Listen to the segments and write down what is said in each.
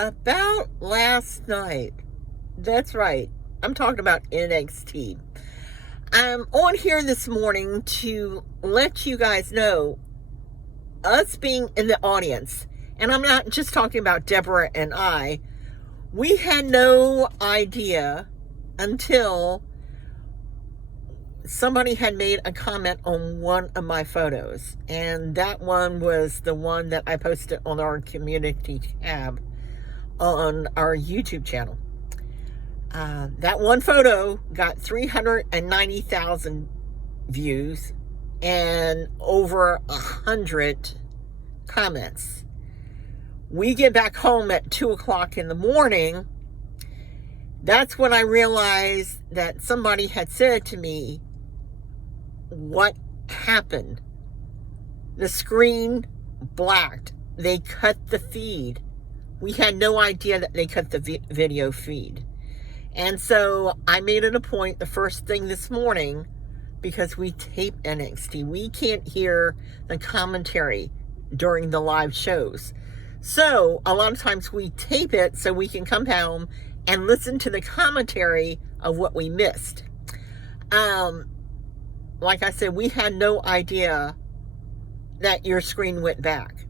About last night. That's right. I'm talking about NXT. I'm on here this morning to let you guys know, us being in the audience, and I'm not just talking about Deborah and I, we had no idea until somebody had made a comment on one of my photos. And that one was the one that I posted on our community tab on our YouTube channel. That one photo got 390,000 views and over 100 comments. We get back home at 2 o'clock in the morning. That's when I realized that somebody had said to me, "What happened?" The screen blacked. They cut the feed. We had no idea that they cut the video feed. And so I made it a point the first thing this morning, because we tape NXT. We can't hear the commentary during the live shows. So a lot of times we tape it so we can come home and listen to the commentary of what we missed. Like I said, we had no idea that your screen went back.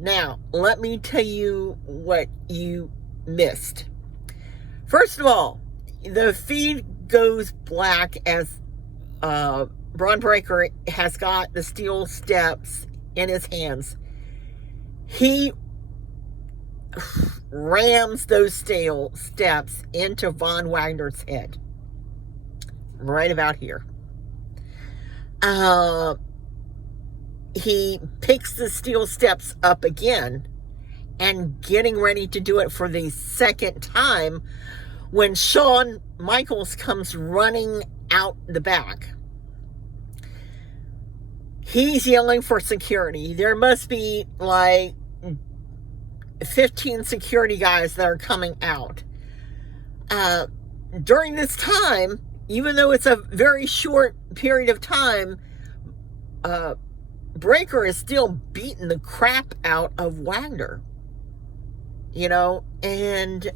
Now, let me tell you what you missed. First of all, the feed goes black as Braun Breaker has got the steel steps in his hands. He rams those steel steps into Von Wagner's head. Right about here. He picks the steel steps up again and getting ready to do it for the second time when Shawn Michaels comes running out the back. He's yelling for security. There must be like 15 security guys that are coming out. During this time, even though it's a very short period of time, Breaker is still beating the crap out of Wagner. You know, and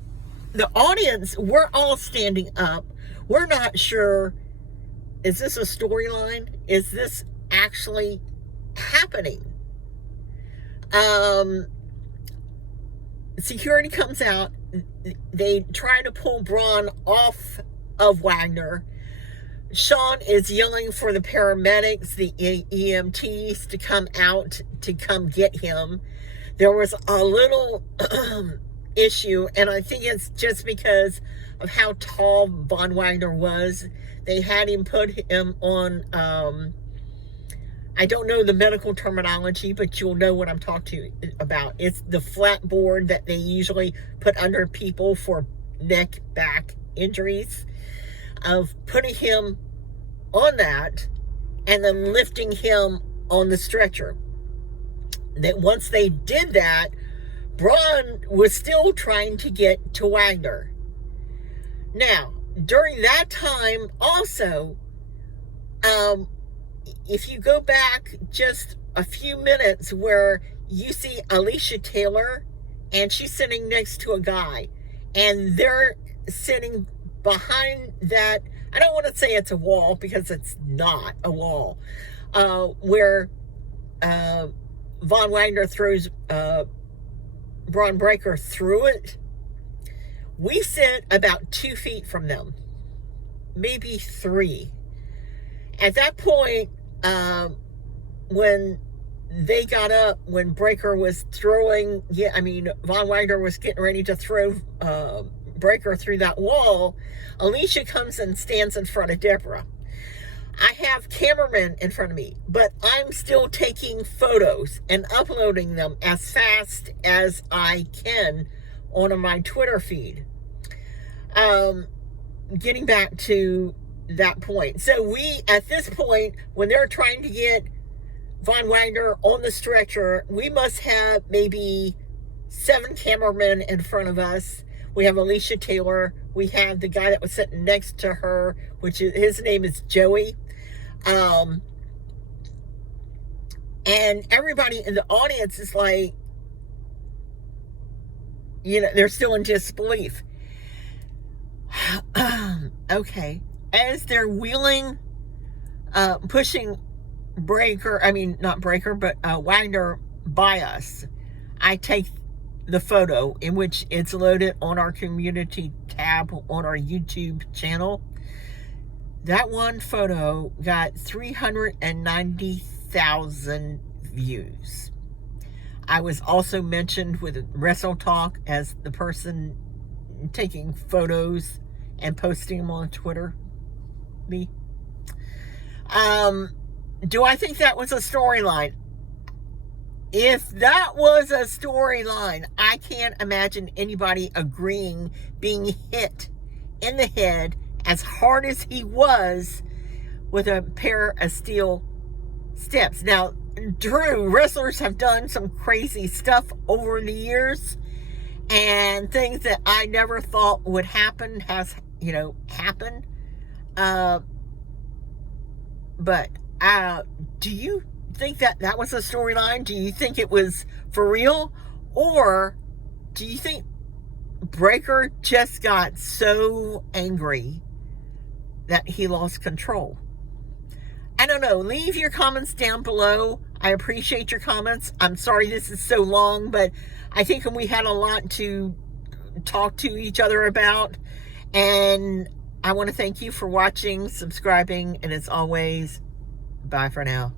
the audience, we're all standing up. We're not sure, is this a storyline? Is this actually happening? Security comes out. They try to pull Braun off of Wagner. Shawn is yelling for the paramedics, the EMTs, to come out to come get him. There was a little issue, and I think it's just because of how tall Von Wagner was. They had him put him on, I don't know the medical terminology, but you'll know what I'm talking about. It's the flat board that they usually put under people for neck, back injuries. Of putting him on that and then lifting him on the stretcher. That once they did that, Braun was still trying to get to Wagner. Now, during that time also, if you go back just a few minutes where you see Alicia Taylor and she's sitting next to a guy and they're sitting behind that, I don't want to say it's a wall because it's not a wall, where Von Wagner throws Braun Breaker through it. We sit about 2 feet from them, maybe 3. At that point, when they got up, when Breaker was throwing, Von Wagner was getting ready to throw Breaker through that wall, Alicia comes and stands in front of Deborah. I have cameramen in front of me, but I'm still taking photos and uploading them as fast as I can on my Twitter feed. Getting back to that point. So we, at this point, when they're trying to get Von Wagner on the stretcher, we must have maybe 7 cameramen in front of us. We have Alicia Taylor. We have the guy that was sitting next to her, which is, his name is Joey. And everybody in the audience is like, they're still in disbelief. Okay. As they're pushing Wagner by us, I take the photo in which it's loaded on our community tab on our YouTube channel. That one photo got 390,000 views. I was also mentioned with Wrestle Talk as the person taking photos and posting them on Twitter. Me. Do I think that was a storyline? If that was a storyline, I can't imagine anybody agreeing being hit in the head as hard as he was with a pair of steel steps. Now, Drew, wrestlers have done some crazy stuff over the years, and things that I never thought would happen has, happened. But do you think that was a storyline? Do you think it was for real? Or do you think Breakker just got so angry that he lost control? I don't know. Leave your comments down below. I appreciate your comments. I'm sorry this is so long, but I think we had a lot to talk to each other about. And I want to thank you for watching, subscribing, and as always, bye for now.